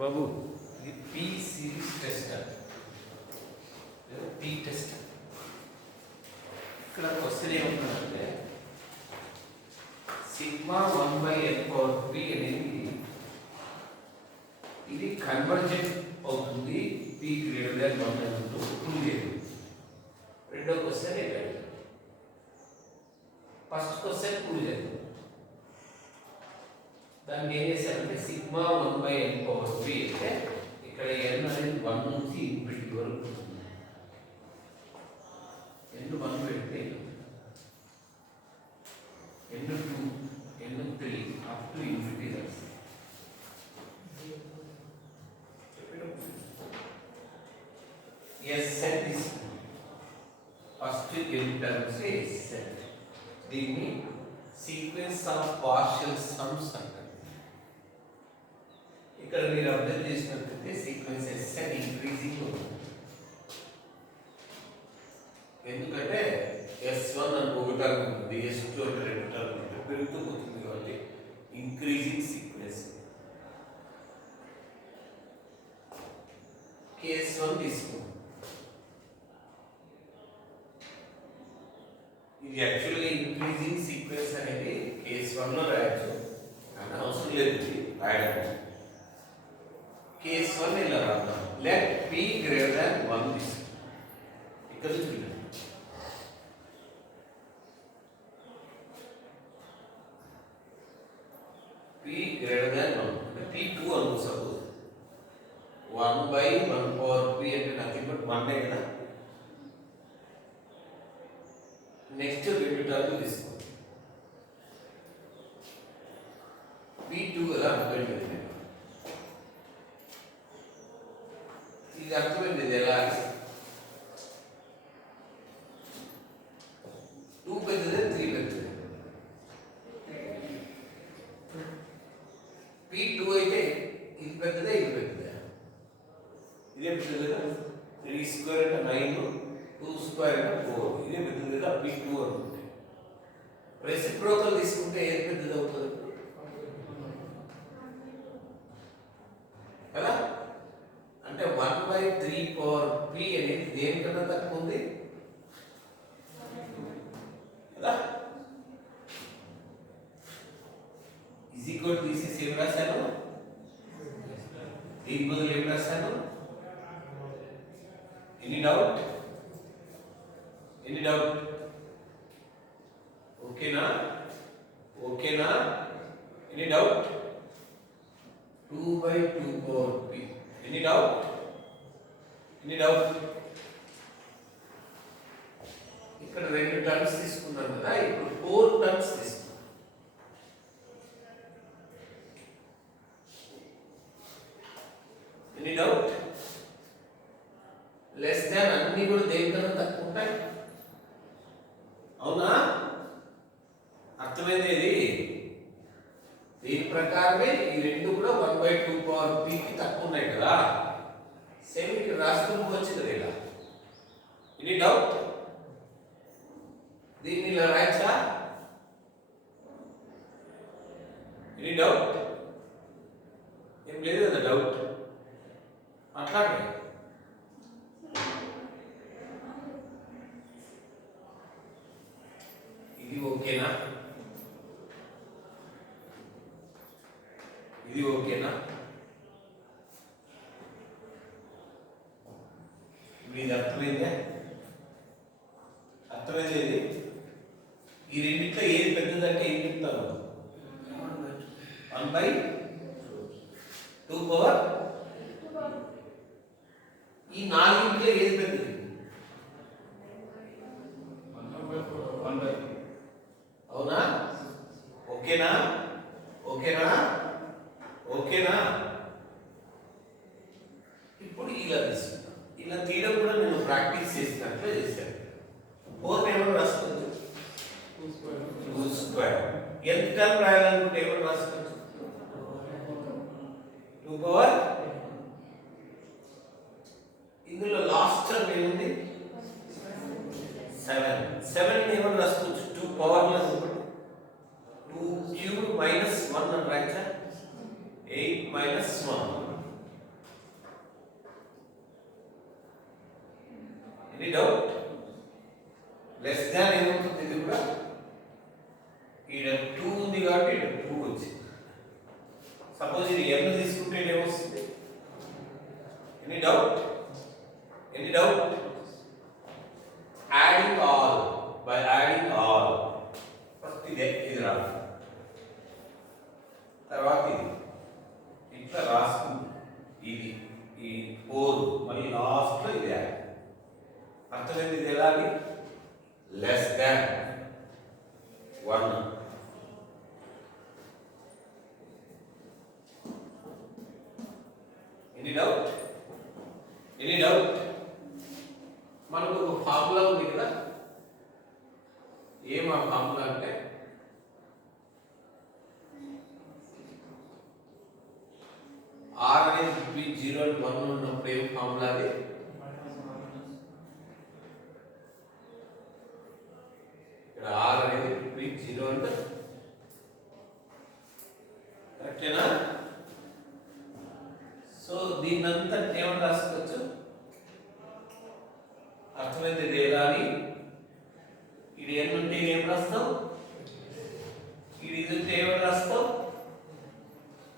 బాబు ఇది P series test P test. ఇక్కడ క్వశ్చన్ ఏముందంటే సిగ్మా 1/n/p అనేది ఇది కన్వర్జెంట్ అవుతుంది p గ్రేటర్ దాన్ 1 అనుకుంటూ ప్రూవ్ చేయండి. రెండో క్వశ్చన్ ఏంటంటే ఫస్ట్ క్వశ్చన్ ప్రూవ్ చేద్దాం. దాన్ని ఏం చేశారంటే సిగ్మా 1/n/p అంటే ఇక్కడ n అనేది 1 నుంచి ఇన్ఫినిటీ వరకు ఉంటుంది. n 1 పెడితే n 2 n 3 up to infinity that's yes set is first n terms is set. దీన్ని సీక్వెన్స్ ఆఫ్ పార్షియల్ సమ్స్ అంటారు. ఇక్కడ మీరు అబ్జర్వ్ చేసినట్లయితే సీక్వెన్స్ ఎస్ఎన్ ఇంక్రీజింగ్ ఉంటుంది. ఎందుకంటే S1 అని ఒక టర్మ్ ఉంటుంది, S2 అంటే రెండు టర్మ్ ఉంటుంది, పెరుగుతూ పోతుంది కాబట్టి ఇంక్రీజింగ్ సీక్వెన్స్. కేస్ 1 తీసుకుందాం. ఇది యాక్చువల్గా ఇంక్రీజింగ్ సీక్వెన్స్ అనేది కేస్ 1 లో రాయొచ్చు, కానీ అవసరం లేదు ఇది రాయడం. కేస్ 1 ఇలా రాద్దాం. లెట్ p గ్రేటర్ దాన్ 1 తీసుకుందాం. ఇక్కడ చూడండి p గ్రేటర్ దాన్ 1 అంటే p2 అనుకో. సపోజ్ 1/1/p అంటే నథింగ్ బట్ 1 కదా. నెక్స్ట్ రెండు టర్మ్ తీసుకో. p2 కదా అనుకోండి. ఇది అర్థమైంది. ఇది ఎలా 2 పెద్దదే 3 పెద్దదే. p2 అయితే ఇది పెద్దదే ఇది పెద్దదే. ఇదే పెద్దది కదా. 3 స్క్వేర్ అంటే 9, 2 స్క్వేర్ అంటే 4. ఇదే పెద్దది కదా p2 అనుకుంటే. రెసిప్రోకల్ తీసుకుంటే ఏది పెద్దది అవుతుంది కదా. అంటే 1/3/p అనేది దేనికన్నా తక్కువ ఉంది కదా. ఈజ్ ఈక్వల్ తీసేసి ఏం రాశాను, దీని బదులు ఏం రాశాను. Any doubt? Any doubt? ఓకేనా? ఓకేనా? Any doubt? 2/2/p. Any doubt? Any doubt? ఇక్కడ రెండు టర్మ్స్ తీసుకున్నాం కదా, ఇప్పుడు 4 టర్మ్స్ తీసుకున్నాం. Any doubt? లెస్ దాన్ అన్ని కూడా దేనికన్నా తక్కువ ఉంటాయి. అవునా? అర్థమైంది ఇది. దీని ప్రకారమే ఈ రెండు కూడా 1/2/p కి తక్కువ ఉన్నాయి కదా. సేమ్ ఇక్కడ రాసుకోవచ్చు కదా ఇలా. Any doubt? దీన్ని ఇలా రాయచ్చా? Any doubt? ఏం లేదు కదా డౌట్. మాట్లాడండి. ఇది ఓకేనా? ఇది ఓకేనా? ఇది అర్థమైందే? అర్థమైంది. ఇది ఈ రెండిట్లో ఏది పెద్దదంటే ఏం చెప్తాను? 1/2 ఈ నాలుగింట్లో ఏది పెద్దది? 1/1. అవునా? ఓకేనా? ఓకేనా? ఓకేనా? ఇప్పుడు ఇలా తీసుకుంటాం. ఇలా తీయడం కూడా నేను ప్రాక్టీస్ చేసినట్లే చేశాను. 4 ఏమని రాసుకోవచ్చు? 2 స్క్వేర్. ఎంత టర్మ్ రాయాలనుకుంటే ఏమని రాసుకోవచ్చు? 2 ఇందులో లాస్ట్ టర్మ్ ఏముంది? 7. 7 ఏమని రాసుకోవచ్చు? 2 పవర్లో 2 cubed minus 1 అని రాయచ్చా? 8 minus 1 ఎనీ డౌట్? లెస్ దాన్ ఏమవుతుంది? ఇది కూడా ఈడ 2 ఉంది కాబట్టి ఈడ 2 వచ్చింది. సపోజ్ ఇది n తీసుకుంటే ఏమొస్తుంది? Any doubt? Any doubt? Adding all, by adding all first ఇది రాదు, తర్వాత ఇది ఇట్లా రాసుకుంది, ఇది ఈ 4 మళ్ళీ లాస్ట్ లో ఇది యాడ్. అర్థమైంది? ఇది ఎలాది? Less than 1. Any doubt? Any doubt? మనకు ఒక ఫార్ములా ఉంది కదా, ఏం ఆ ఫార్ములా అంటే r అనేది బిట్వీన్ 0 and 1 ఉన్నప్పుడు ఏం ఫార్ములా? అది ఇక్కడ r అనేది బిట్వీన్ 0 and కరెక్టేనా? సో దీన్నంతా ఏమని రాసుకోవచ్చు? అర్థమైంది? ఇది ఎలా అని, ఇది n ఉంటే ఏం రాస్తావు? ఇది ఉంటే ఏమని రాస్తావు?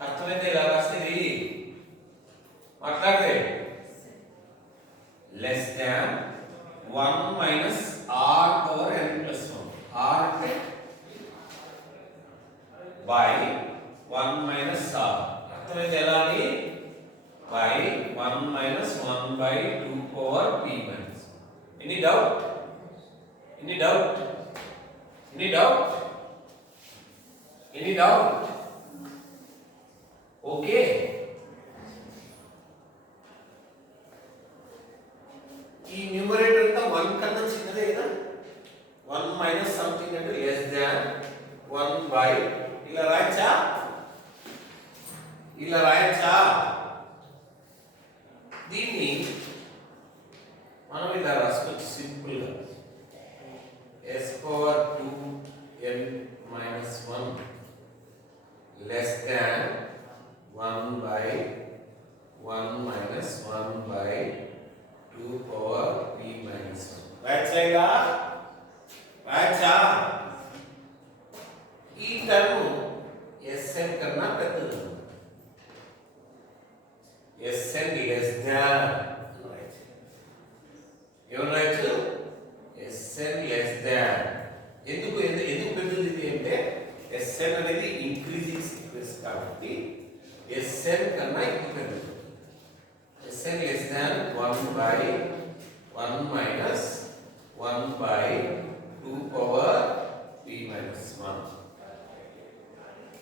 అర్థమైంది? ఎలా రాస్తే ఇది మాట్లాడరే less than 1 minus r power n plus 1. r అంటే బై 1 మైనస్ r. అర్థమైంది? ఎలా అని? By 1 minus 1 by 2 power p minus. Any doubt? Any doubt? Any doubt? Any doubt? Okay. ఈ న్యూమరేటర్ అంతా 1 కన్నా చిన్నదే కదా. 1 మైనస్ సంథింగ్ అంటే లెస్ దాన్ 1 బై, ఇలా రాయచ్చా? ఇలా రాయచ్చా? దీన్ని మనం ఇలా రాసుకోవచ్చు సింపుల్ గా, s power 2n minus 1 less than 1 by 1 minus 1 by 2 power p minus 1. Right side la? Right cha? ఈ టర్మ్ Sn కన్నా పెద్దది. Sn లెస్ దాన్ ఎవరు రాయొచ్చు? Sn less than. ఎందుకు పెద్దది ఇది అంటే Sn అనేది ఇంక్రీజింగ్ సీక్వెన్స్ కాబట్టి Sn కన్నా ఎక్కువ పెద్దది. Sn లెస్ దాన్ 1 బై 1 minus 1 by 2 power p minus 1.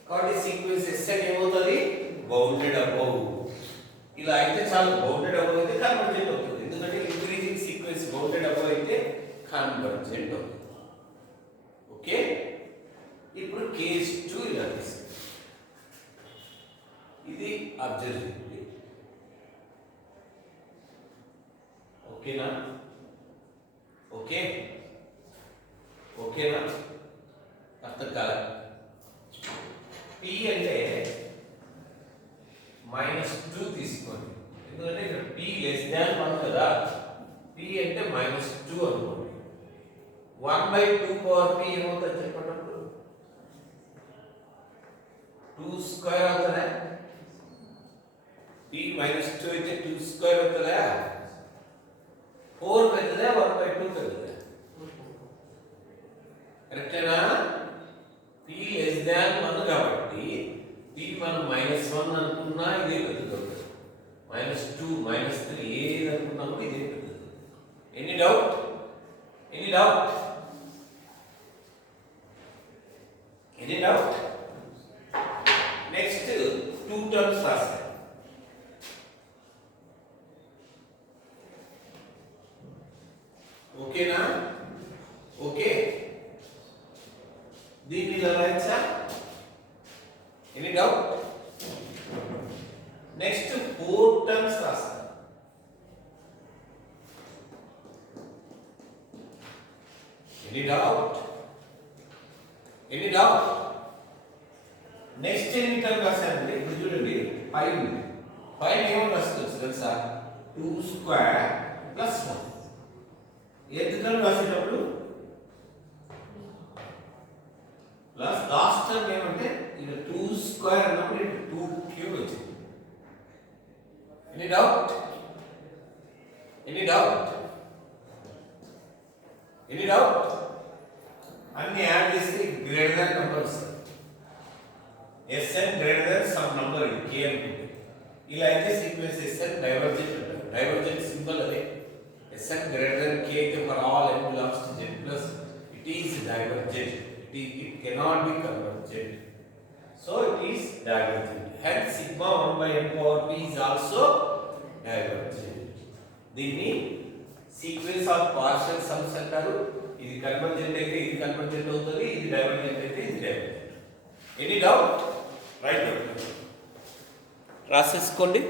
కాబట్టి సీక్వెన్స్ Sn ఏమవుతుంది? Bounded above. ఇలా అయితే చాలు, బౌండెడ్ అబౌవ్ అయితే కన్వర్జెంట్ అవుతుంది. ఎందుకంటే ఇంక్రీజింగ్ సీక్వెన్స్ బౌండెడ్ అబౌవ్ అయితే కన్వర్జెంట్ అవుతుంది. ఓకే. ఇప్పుడు కేస్ 2 ఇలా తీసుకుందాం. ఇది అబ్జర్వ్ చేయండి. ఓకేనా? ఓకే. ఓకేనా? అర్థం కాల. p అంటే -2 తీసుకోండి, ఎందుకంటే ఇక్కడ p లెస్ దాన్ 1 కదా. p అంటే -2 అనుకోండి. 1 బై 2 పవర్ p ఏమవుతుంది చెప్పండి? 2 స్క్వేర్ అవుతుందా? p -2 అయితే 2 స్క్వేర్ అవుతుందా? 4 పెద్దదా 1 బై 2 పెద్దదా? కరెక్టేనా? p లెస్ దాన్ 1 కాబట్టి p మనం -1 అనుకున్నా ఇదే పెద్దది అవుతుంది. -2 -3 ఏది అనుకున్నా కూడా ఇదే పెద్దది. Any doubt? Any doubt? Any doubt? Next 2 terms రాస్తాం. ఓకేనా? ఓకే. దీన్ని ఇలా రాయచ్చా? Any doubt? నెక్స్ట్ 4 టర్మ్స్ రాస్తాం. Any doubt? Any doubt? Next ఎన్ని టర్మ్ రాశానండి? ఇప్పుడు చూడండి 5 ఉంది. 5 ఏమో రాసుకోవచ్చు తెలుసా? 2 స్క్వేర్ ప్లస్ 1. nth టర్మ్ రాసేటప్పుడు లాస్ట్ టర్మ్ ఏమంటే ఇక్కడ 2 స్క్వేర్ అన్నప్పుడు 2 క్యూబ్ వచ్చింది. Any doubt? Any doubt? Any doubt? అన్ని యాడ్ చేస్తే గ్రేటర్ దాన్ నంబర్ వస్తుంది. S N greater than some number ఇది కే అనుకుంటే ఇలా అయితే సీక్వెన్స్ ఎస్ఎన్ డైవర్జెంట్ అంటారు. డైవర్జెంట్ సింబల్ అదే. ఎస్ఎన్ గ్రేటర్ దాన్ కే అయితే for all n belongs to z plus it is divergent. It cannot be convergent. So it is divergent. Hence sigma 1 by n power p is also divergent. దీన్ని sequence of partial sums అంటారు. ఇది కన్వర్జెంట్ అయితే ఇది కన్వర్జెంట్ అవుతుంది, ఇది డైవర్జెంట్ అయితే ఇది divergent. Any doubt? Right రాసేసుకోండి.